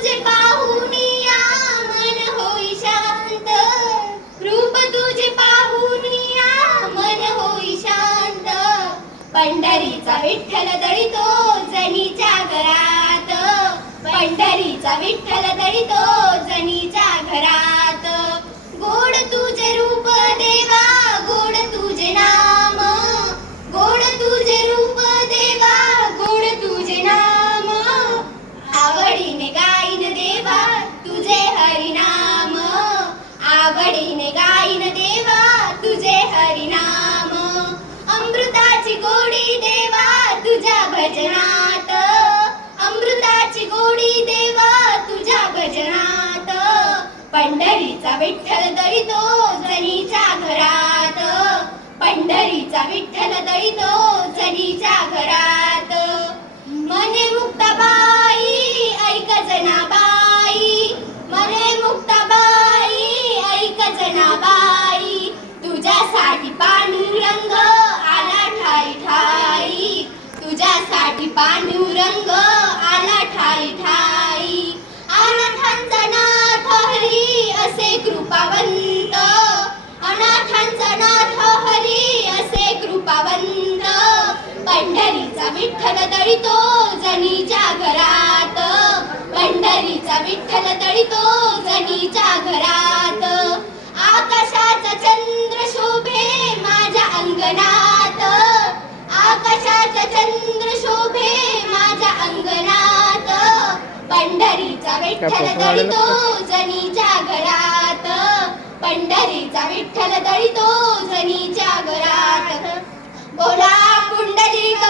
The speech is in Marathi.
तुझे पाहून या मन होई शांत, रूप तुझे पाहून या मन होई शांत. पंढरीचा विठ्ठल दळीतो जनीच्या घरात, पंढरीचा विठ्ठल दळीतो जनीच्या घरात. गोड तुझे रूप देवा गोड तुझे नाम, गोड तुझे रूप देवा गोड तुझे नाम. आवडीने गाईन देवा तुझे हरिनाम, आवडीने गाईन देवा तुझे हरिनाम. अमृताची गोडी देवा तुझ्या भजनात, अमृताची गोडी देवा तुझ्या भजनात. पंढरीचा विठ्ठल दळीतो जनीच्या घरात, पंढरीचा विठ्ठल दळीतो जनीच्या घरात. मने मुक्ताबाई ऐक जनाबाई, मने मुक्ताबाई ऐक जनाबाई. तुझ्यासाठी पांडुरंग आला ठाई ठाई, तुझ्यासाठी पांडुरंग आला ठाई ठाई. अनाथांचा नाथ हरी असे कृपावंत, अनाथांचा नाथ हरी असे कृपावंत. पंढरीचा विठ्ठल दळीतो जनीच्या घरात, पंढरीचा विठ्ठल दळीतो जनीच्या घरात. आकाशाचा चंद्र शोभे माझ्या अंगणात, आकाशाचा चंद्र शोभे माझ्या अंगणात. पंढरीचा विठ्ठल दळीतो जनीच्या घरात, पंढरीचा विठ्ठल दळीतो जनीच्या घरात. बोला पुंडलिक